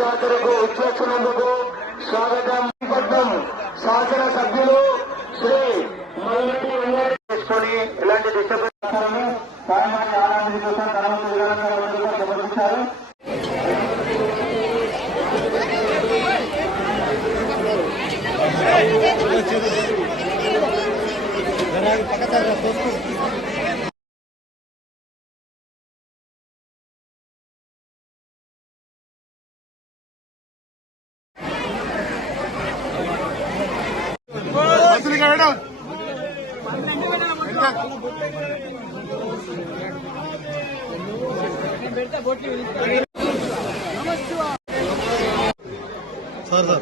జాతరకు ఇచ్చేస్తున్నందుకు స్వాగతం పట్నం శాసన సభ్యులు శ్రీ మల్లిరెడ్డి వెంకట తీసుకొని ఇలాంటి డిస్టర్బెన్స్ సామాన్య ఆనంద కోసం సమర్పించారు. సార్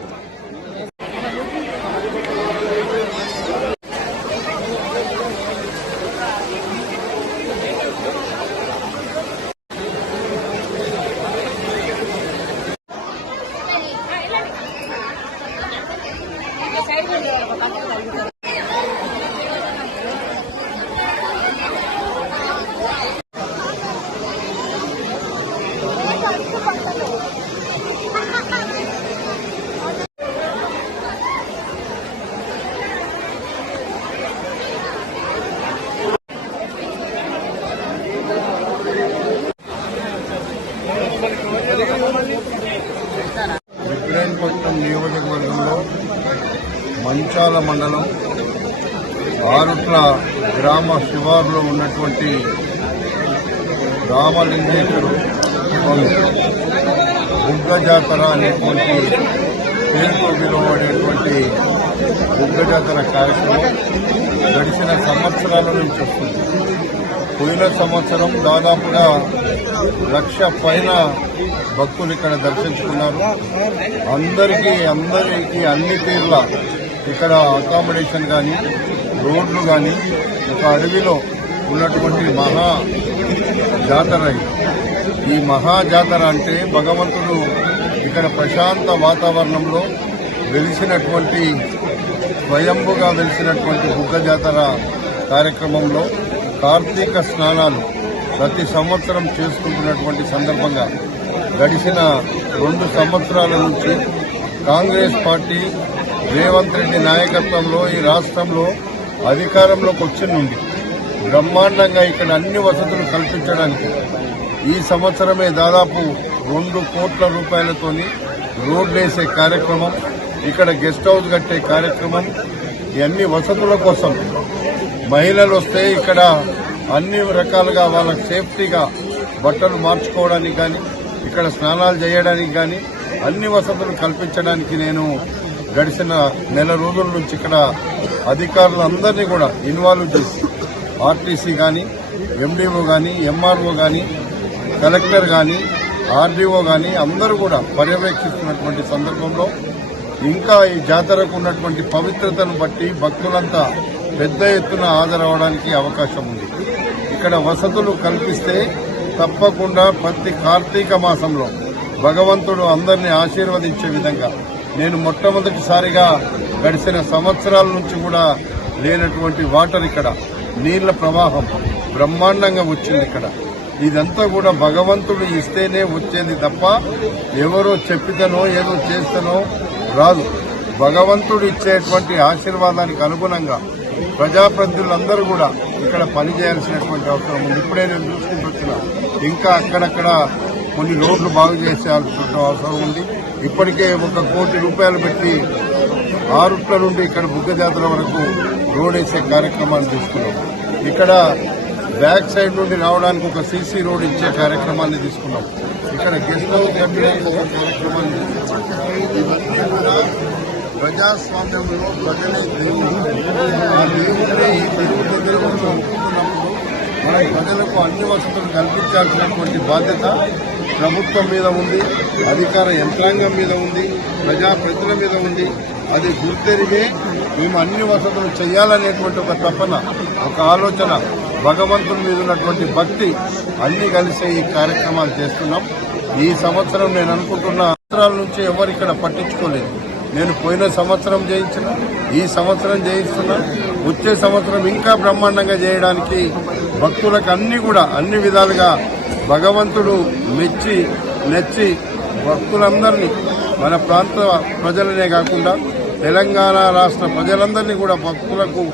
ఇబ్రాహీంపట్నం నియోజకవర్గంలో మంచాల మండలం ఆరుట్ల గ్రామ శివారులో ఉన్నటువంటి రామలింగేశ్వర బుగ్గ జాతర అనేటువంటి పేరుతో పిలువబడేటువంటి బుగ్గ జాతర కార్యక్రమం గడిచిన సంవత్సరాల నుంచి వస్తుంది. పోయిన సంవత్సరం దాదాపుగా 1,00,000 పైన భక్తులు ఇక్కడ దర్శించుకున్నారు. అందరికీ అన్ని తీర్ల ఇక్కడ అకామిడేషన్ కానీ రోడ్లు కానీ ఒక అడవిలో ఉన్నటువంటి మహా జాతర. ఈ మహా జాతర అంటే భగవంతుడు ఇక్కడ ప్రశాంత వాతావరణంలో వెలిసినటువంటి స్వయంభుగా వెలిసినటువంటి బుగ్గ జాతర కార్యక్రమంలో కార్తీక స్నానాలు ప్రతి సంవత్సరం చేసుకుంటున్నటువంటి సందర్భంగా గడిచిన 2 సంవత్సరాల నుంచి కాంగ్రెస్ పార్టీ రేవంత్ రెడ్డి నాయకత్వంలో ఈ రాష్ట్రంలో అధికారంలోకి వచ్చి నుండి బ్రహ్మాండంగా ఇక్కడ అన్ని వసతులు కల్పించడానికి ఈ సంవత్సరమే దాదాపు 2 కోట్ల రూపాయలతోని రోడ్లేసే కార్యక్రమం, ఇక్కడ గెస్ట్ హౌస్ కట్టే కార్యక్రమం, ఇవన్నీ వసతుల కోసం మహిళలు వస్తే ఇక్కడ అన్ని రకాలుగా వాళ్ళ సేఫ్టీగా బట్టలు మార్చుకోవడానికి కానీ ఇక్కడ స్నానాలు చేయడానికి కానీ అన్ని వసతులు కల్పించడానికి నేను గడిచిన నెల రోజుల నుంచి ఇక్కడ అధికారులందరినీ కూడా ఇన్వాల్వ్ చేసి ఆర్టీసీ కానీ ఎండీఓ కానీ ఎంఆర్ఓ కానీ కలెక్టర్ కానీ ఆర్డీఓ కానీ అందరూ కూడా పర్యవేక్షిస్తున్నటువంటి సందర్భంలో ఇంకా ఈ జాతరకు ఉన్నటువంటి పవిత్రతను బట్టి భక్తులంతా పెద్ద ఎత్తున హాజరవడానికి అవకాశం ఉంది. ఇక్కడ వసతులు కల్పిస్తే తప్పకుండా ప్రతి కార్తీక మాసంలో భగవంతుడు అందరినీ ఆశీర్వదించే విధంగా నేను మొట్టమొదటిసారిగా గడిచిన సంవత్సరాల నుంచి కూడా లేనటువంటి వాటర్ ఇక్కడ నీళ్ల ప్రవాహం బ్రహ్మాండంగా వచ్చింది. ఇక్కడ ఇదంతా కూడా భగవంతుడు ఇస్తేనే వచ్చేది తప్ప ఎవరో చెప్పితేనో ఏదో చేస్తేనో రాదు. భగవంతుడు ఇచ్చేటువంటి ఆశీర్వాదానికి అనుగుణంగా ప్రజాప్రతినిధులందరూ కూడా ఇక్కడ పనిచేయాల్సినటువంటి అవసరం ఉంది. ఇప్పుడే నేను చూసుకుంటూ వచ్చినా ఇంకా అక్కడక్కడ కొన్ని రోడ్లు బాగు చేసేయాల్సిన అవసరం ఉంది. ఇప్పటికే 1 కోటి రూపాయలు పెట్టి ఆరుట్ల నుండి ఇక్కడ బుగ్గ జాతర వరకు రోడ్ వేసే కార్యక్రమాన్ని తీసుకున్నాం. ఇక్కడ బ్యాక్ సైడ్ నుండి రావడానికి ఒక సీసీ రోడ్ ఇచ్చే కార్యక్రమాన్ని తీసుకున్నాం. ఇక్కడ గెస్ట్ హౌస్ కార్యక్రమాన్ని ప్రజాస్వామ్యంలో ప్రజలే మన ప్రజలకు అన్ని వసతులు కల్పించాల్సినటువంటి బాధ్యత ప్రభుత్వం మీద ఉంది, అధికార యంత్రాంగం మీద ఉంది, ప్రజాప్రతినిధుల మీద ఉంది. అది గుర్తెరిగే మేము అన్ని వసతులు చేయాలనేటువంటి ఒక తపన, ఒక ఆలోచన, భగవంతుని మీద ఉన్నటువంటి భక్తి అన్ని కలిసి ఈ కార్యక్రమాలు చేస్తున్నాం. ఈ సంవత్సరం నేను అనుకుంటున్న సంవత్సరాల నుంచి ఎవరు ఇక్కడ పట్టించుకోలేదు. నేను పోయిన సంవత్సరం చేయించిన, ఈ సంవత్సరం చేయిస్తున్నా. వచ్చే సంవత్సరం ఇంకా బ్రహ్మాండంగా చేయడానికి భక్తులకు అన్ని విధాలుగా భగవంతుడు మెచ్చి భక్తులందరినీ మన ప్రాంత ప్రజలనే కాకుండా తెలంగాణ రాష్ట్ర ప్రజలందరినీ కూడా భక్తులకు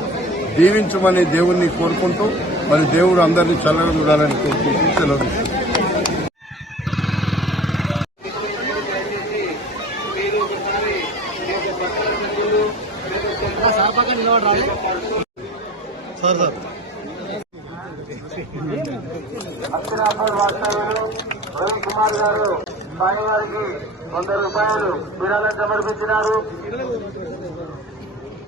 దీవించమని దేవుణ్ణి కోరుకుంటూ మరి దేవుడు అందరినీ చల్లగా చూడాలని కోరుకుంటూ సెలవు. అక్షరాబాద్ వాస్తవ్యులు రవి కుమార్ గారు స్వామివారికి 100 రూపాయలు విరాళం సమర్పించినారు.